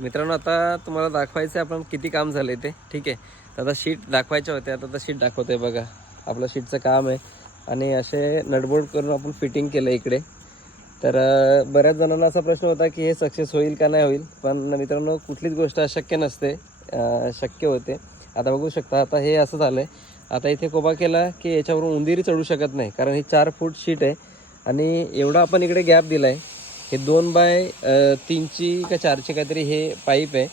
तर मित्रांनो आता तुम्हाला दाखवायचं आहे आपण किती काम झालं ते. ठीक आहे? तर आता शीट दाखवायच्या होत्या आता तर शीट दाखवतोय बघा. आपलं शीटचं काम आहे. आणि असे नटबोल्ट करून आपण फिटिंग केलं इकडे. तर बऱ्याच जणांना असा प्रश्न होता की हे सक्सेस होईल का नाही होईल? पण मित्रांनो कुठलीच गोष्ट अशक्य नसते. शक्य होते. आता बघू शकता आता हे असं झालं आहे आता इथे कोबा केला की याच्यावरून उंदीर चढू शकत नाही कारण ही चार फूट शीट आहे. आणि एवढा आपण इकडे गॅप दिला आहे हे दोन बाय तीनची का चारची काहीतरी हे पाईप आहे.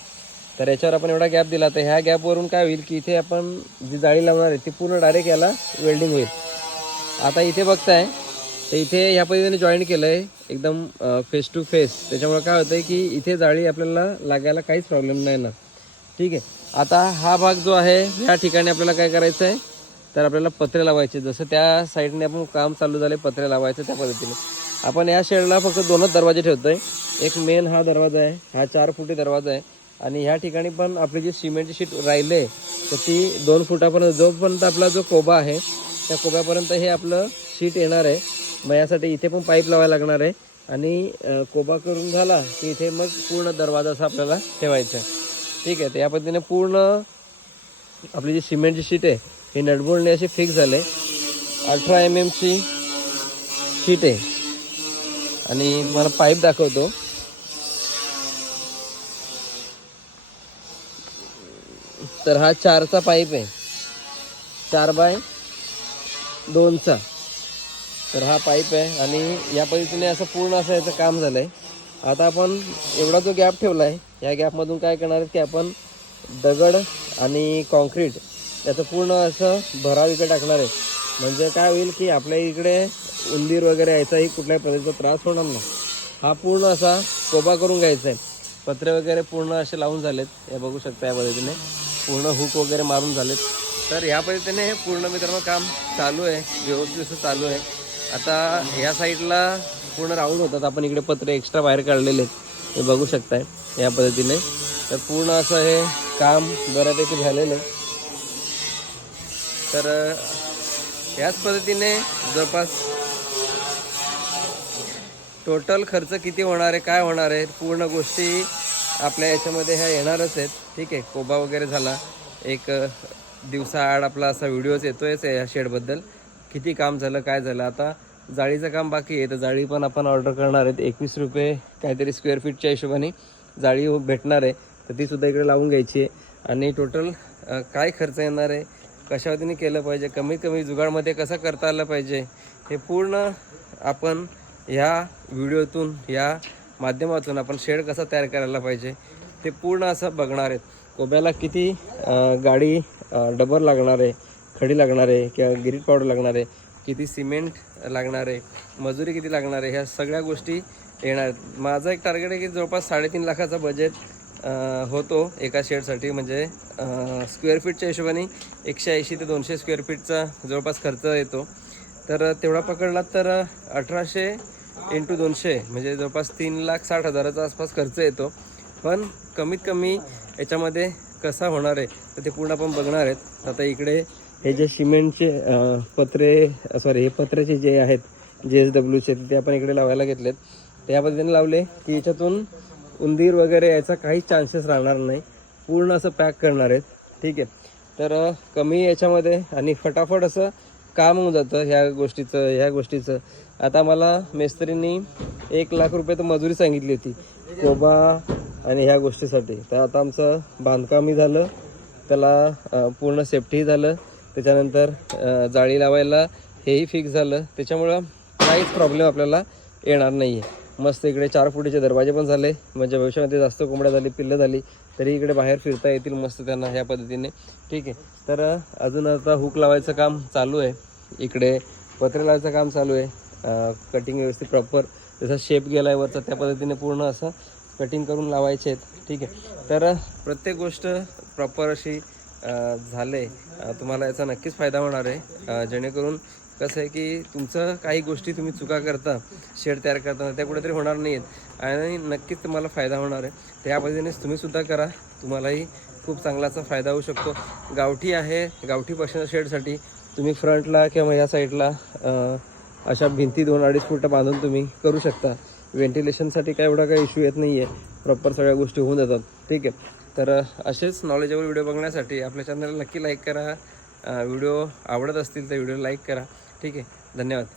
तर याच्यावर आपण एवढा गॅप दिला. तर ह्या गॅपवरून काय होईल की इथे आपण जी जाळी लावणार आहे ती पूर्ण डायरेक्ट याला वेल्डिंग होईल. आता इथे बघताय तर इथे ह्या पद्धतीने जॉईन केलं आहे एकदम फेस टू फेस त्याच्यामुळे काय होतं की इथे जाळी आपल्याला लागायला काहीच प्रॉब्लेम नाही ना. ठीक आहे. आता हा भाग जो आहे ह्या ठिकाणी आपल्याला काय करायचं आहे तर आपल्याला पत्रे लावायचे. जसं त्या साईडने आपण काम चालू झाले पत्रे लावायचं त्या पद्धतीने. आपण या शेडला फक्त दोनच दरवाजे ठेवतोय. एक मेन हा दरवाजा आहे हा चार फुटी दरवाजा आहे. आणि ह्या ठिकाणी पण आपली जी सिमेंटची शीट राहिले तर ती दोन फुटापर्यंत जोपर्यंत आपला जो कोबा आहे त्या कोब्यापर्यंत हे आपलं शीट येणार आहे. मग यासाठी इथे पण पाईप लावायला लागणार आहे. आणि कोबा करून झाला की इथे मग पूर्ण दरवाजा असा आपल्याला ठेवायचा ठीक आहे तर या पद्धतीने पूर्ण आपली जी सिमेंटची शीट आहे ही नटबोल्डने अशी फिक्स झाले. अठरा एम एमची शीट आहे. आणि मला पाईप दाखवतो. तर हा चारचा पाईप आहे. चार बाय दोनचा. तर हा पाईप आहे आणि या पद्धतीने असं पूर्ण असं याचं काम झालं आहे आता आपण एवढा जो गॅप ठेवला आहे या गॅपमधून काय करणार आहेत की आपण दगड आणि कॉन्क्रीट त्याचं पूर्ण असं भराव इकडे टाकणार आहे. म्हणजे काय होईल की आपल्या इकडे उंदीर वगैरे यायचाही कुठल्याही पद्धतीचा त्रास होणार नाही. हा पूर्ण असा कोबा करून घ्यायचा आहे. पत्रे वगैरे पूर्ण असे लावून झालेत. हे बघू शकता या पद्धतीने. पूर्ण हुक वगैरे मारून झालेत. तर ह्या पद्धतीने हे पूर्ण मित्रांनो काम चालू आहे. व्यवस्थित असं चालू आहे. आता ह्या साईडला पूर्ण राऊंड होतात. आपण इकडे पत्रे एक्स्ट्रा बाहेर काढलेले आहेत. हे बघू शकताय या पद्धतीने. तर पूर्ण असं हे काम बऱ्यापैकी झालेलं आहे. तर याच पद्धतीने जवळपास टोटल खर्च किती होणार आहे काय होणार आहे पूर्ण गोष्टी आपल्या याच्यामध्ये ह्या येणारच आहेत. ठीक आहे कोबा वगैरे झाला. एक दिवसाआड आपला असा व्हिडिओज येतोयच आहे ह्या शेडबद्दल. किती काम झालं काय झालं. आता जाळीचं काम बाकी आहे तर जाळी पण आपण ऑर्डर करणार आहेत. एकवीस रुपये काहीतरी स्क्वेअर फीटच्या हिशोबाने जाळी भेटणार आहे तर ती सुद्धा इकडे लावून घ्यायची आहे. आणि टोटल काय खर्च येणार आहे कशावतीने केलं पाहिजे कमीत कमी जुगाडमध्ये कसं करता आलं पाहिजे हे पूर्ण आपण ह्या व्हिडिओतून या माध्यमातून आपण शेड कसा तयार करायला पाहिजे ते पूर्ण असं बघणार आहेत. कोब्याला किती गाडी डबर लागणार आहे खडी लागणार आहे किंवा गिरीट पावडर लागणार आहे किती सिमेंट लागणार आहे मजुरी किती लागणार आहे ह्या सगळ्या गोष्टी येणार आहेत. माझं एक टार्गेट आहे की जवळपास साडेतीन लाखाचा बजेट होतो एका शेडसाठी. म्हणजे स्क्वेअर फीटच्या हिशोबाने एकशे ऐंशी ते दोनशे स्क्वेअर फीटचा जवळपास खर्च येतो. तर तेवढा पकडला तर अठराशे इंटू दोनशे म्हणजे जवळपास तीन लाख साठ हजाराचा आसपास खर्च येतो. पण कमीत कमी याच्यामध्ये कसा होणार आहे तर ते पूर्ण आपण बघणार आहेत. आता इकडे हे जे सिमेंटचे पत्रे सॉरी हे पत्र्याचे जे आहेत जे एस डब्ल्यूचे ते आपण इकडे लावायला घेतलेत. त्या पद्धतीने लावले की याच्यातून उंदीर वगैरे याचा काही चान्सेस राहणार नाही. पूर्ण असं पॅक करणार आहेत. ठीक आहे. तर कमी याच्यामध्ये आणि फटाफट असं काम होऊन जातं ह्या गोष्टीचं ह्या गोष्टीचं. आता मला मेस्त्रींनी एक लाख रुपये तर मजुरी सांगितली होती. कोबा आणि ह्या गोष्टीसाठी. तर आता आमचं बांधकामही झालं. त्याला पूर्ण सेफ्टीही झालं. त्याच्यानंतर जाळी लावायला हेही फिक्स झालं. त्याच्यामुळं काहीच प्रॉब्लेम आपल्याला येणार नाही आहे मस्त इकडे चार फुटीचे दरवाजे पण झाले. म्हणजे भविष्यामध्ये जास्त कोंबड्या झाली पिल्लं झाली तरी इकडे बाहेर फिरता येतील मस्त त्यांना ह्या पद्धतीने. ठीक आहे. तर अजून आता हुक लावायचं काम चालू आहे. इकडे पत्रे लावायचं काम चालू आहे. कटिंग व्यवस्थित प्रॉपर जसा शेप गेला आहे वरचा त्या पद्धतीने पूर्ण असं कटिंग करून लावायचे आहेत. ठीक आहे. तर प्रत्येक गोष्ट प्रॉपर अशी झाले तुम्हाला याचा नक्कीच फायदा होणार आहे. जेणेकरून कसं आहे की तुमचं काही गोष्टी तुम्ही चुका करता शेड तयार करताना त्या कुठेतरी होणार नाही आहेत आणि नक्कीच तुम्हाला फायदा होणार आहे. त्या पद्धतीनेच तुम्हीसुद्धा करा. तुम्हालाही खूप चांगलाचा फायदा होऊ शकतो. गावठी आहे गावठी पक्षाच्या शेडसाठी तुम्ही फ्रंटला किंवा या साईडला अशा भिंती दोन अडीच फुटं बांधून तुम्ही करू शकता. व्हेंटिलेशनसाठी काय एवढा काही इश्यू येत नाही आहे प्रॉपर सगळ्या गोष्टी होऊन जातात. ठीक आहे. तर असेच नॉलेजेबल व्हिडिओ बघण्यासाठी आपल्या चॅनलला नक्की लाईक करा. व्हिडिओ आवडत असतील तर व्हिडिओ लाईक करा. ठीक आहे. धन्यवाद.